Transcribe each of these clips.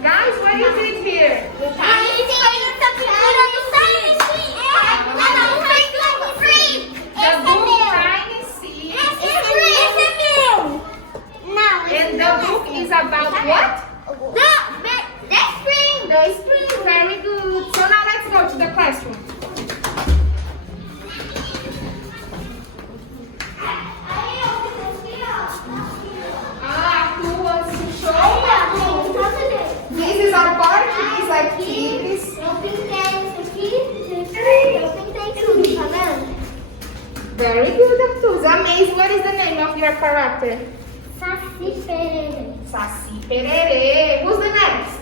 Guys, what is it here? The book Tiny Seeds. And the book is about what? The spring. Very good. So now let's go to the classroom. Who wants to show? This is our part. It's like this. Very good, Arthur. Amazing. What is the name of your character? Saci Pererê. Who's the next?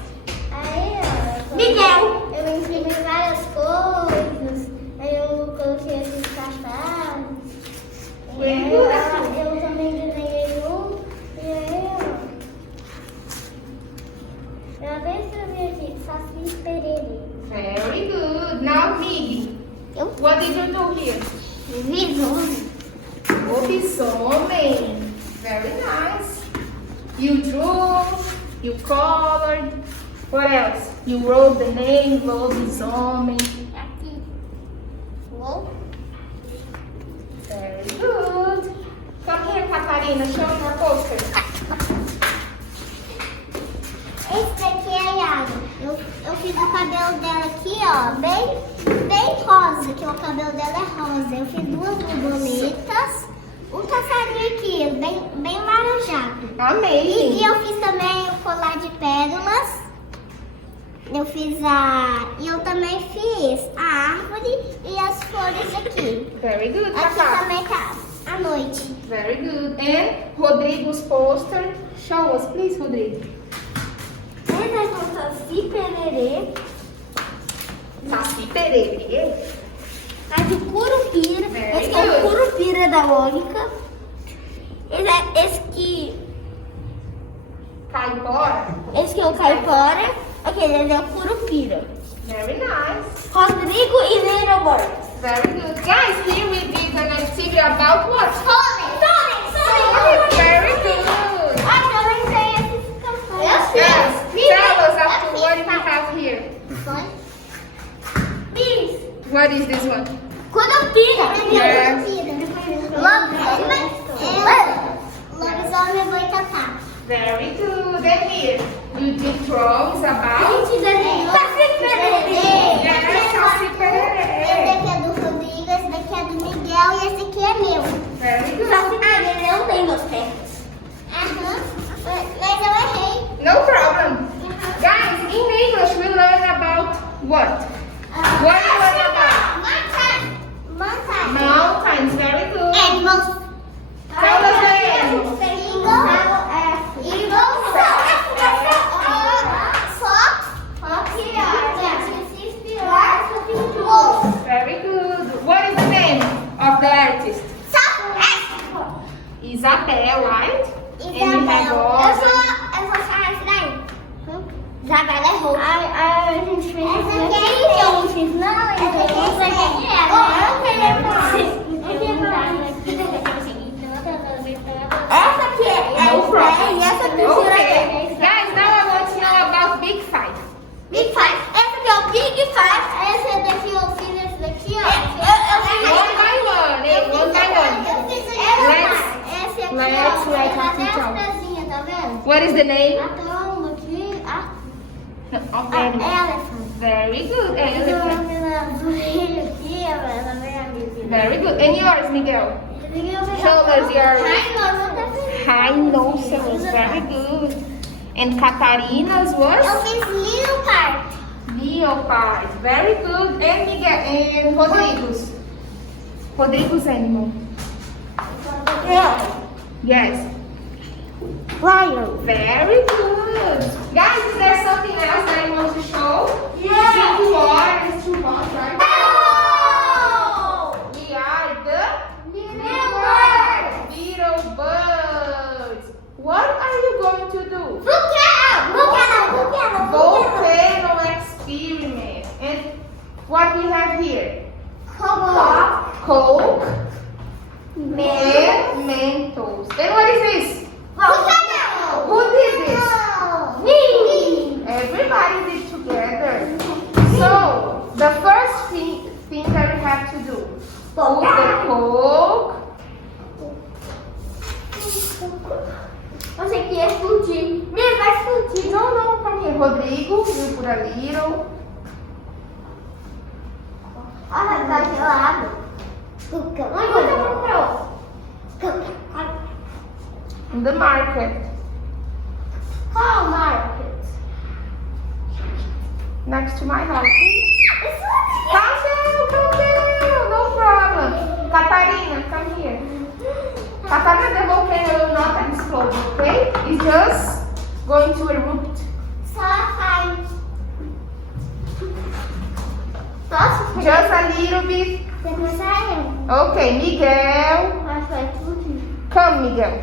Miguel. Eu imprimi várias coisas. Aí eu coloquei esses cartazes. Very good, Arthur. Eu também desenhei um. E aí, eu bem escrevi aqui, Saci Pererê. Very good. Now, Miggy. Eu What did you do here? vi Lobisomem. Very nice. You drew, you colored. What else? You wrote the name, lobisomem. aqui. Uou. Very good. Come here, Catarina. Show me your poster. Esse daqui é a Yara. Eu fiz o cabelo dela aqui, ó, bem rosa, que o cabelo dela é rosa. Eu fiz duas borboletas, um passarinho aqui, bem laranjado. Amazing. E eu fiz também o colar de pérolas. E eu também fiz a árvore e as flores aqui. Very good, Aqui Cacá. também tá a noite. Very good. And Rodrigo's poster. Show us, please, Rodrigo. Esse é o Saci Pererê. Saci Pererê. Mas o Curupira, Very esse é o good. Curupira da Mônica. Esse que é o Caipora. Aquele é o Curupira. Very nice. Rodrigo e Little Bird. Very good. Guys, here we did an activity about what? Sonic. Very good. Ah, eu lembrei esses canções. Yes. Tell us after what we have here. Bis. What is this one? Curupira. Yes. Lobisomem boitatá. Very good. And here, you did drawings about? Saci Pererê. Yes, Saci Pererê. Esse daqui é do Rodrigo, esse daqui é do Miguel e esse aqui é meu. Very good. Saci Pererê não tem meus pés. Mas eu errei. No problem. Guys, in English we learn about what? What you learn about? Mountains. Very good. Animals. Tell us the animals. Very good. What is the name of the artist? Isabel, right? And we have all Eu sou Charles daí. Isabela é roupa. A gente fez essa aqui que eu não fiz, não. Essa aqui é essa aqui é No o problem. pé e essa pintura Okay. aqui. Guys, now I want to know about Big Five. Big Five. Essa aqui é o Big Five. Essa daqui eu fiz esse daqui, ó. One by one, eh? One by one. Eu fiz esse aqui, let's ó. write Até it down. as pezinhas, tá vendo? What is the name A tromba aqui, of a animal? elephant. Very good. E o Elephant. menino aqui, ela vem a minha. Very good. And yours, Miguel? Show us your rhinoceros. Very good. And Catarina's was? Eu fiz leopard. Leopard. Very good. And Miguel and Rodrigo's? Rodrigo's animal. Yes. Lion. Very good. Guys, is there something else that you want to show? Yeah. Did you what we have here? Coco. Coke and Mentos. And what is this? Who did this? Me. Everybody did together. So, the first thing that we have to do, put the Coke. Você quer explodir. Me vai explodir. No, no, come here. Rodrigo, you put a little. Olha, tá gelado. Onde você comprou? In the market. Qual market? Next to my house. Calm down, no problem. Catarina, come here. Catarina, the volcano will not explode, okay? It's just going to erupt. Só faz. Posso? Just a little bit. Depois sai. Okay, Miguel. Mas vai explodir. Come, Miguel.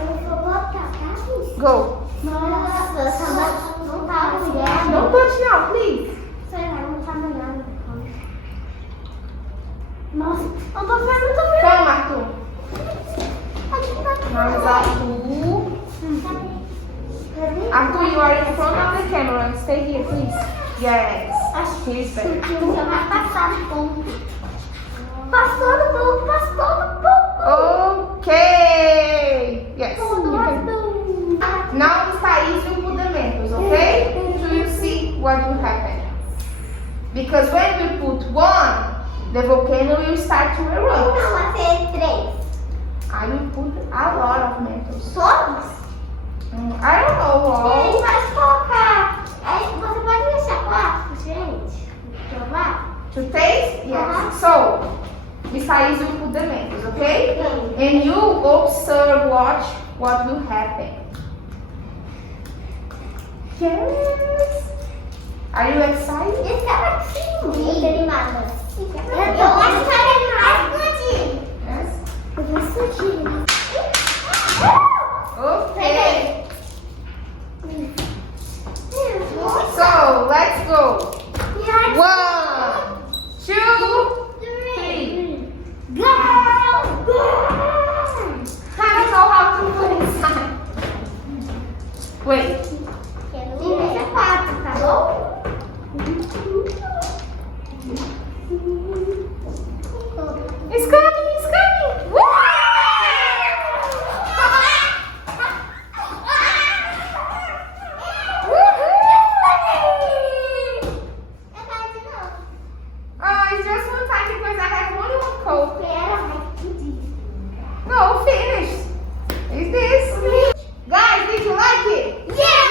Eu vou botar, tá? Go. Nossa, não tá mulher. Don't touch now, please. Sei lá, não tá molhando. Nossa, eu tô vendo também. Come, Arthur. Now it's Arthur. Arthur, you are in front of the camera. Stay here, please. Yes. He's back. Já vai passar do ponto. Passou do ponto, passou do ponto. Okay. Yes. You can. Now, Thais will put the Mentos, okay? So you see what will happen. Because when we put one, the volcano will start to erupt. Não, vai ser 3. I will put a lot of Mentos. Todos? I don't know A all. gente vai colocar. Você pode deixar 4, gente? Provar? To taste? Yes. So, Thais will put the Mentos, okay? And you observe, watch what will happen. Yes. Are you excited? Esse cara aqui. Muito animada. Eu acho que vai explodir. Yes. Eu vou explodir. Okay. So, let's go. 1, 2, 3. Go! I don't know how to put inside. Wait. Deixa 4, tá bom? It's coming, it's coming. Woo! Oh, it's just one time because I have only one Coke. No, finish. Is this? Guys, did you like it? Yeah!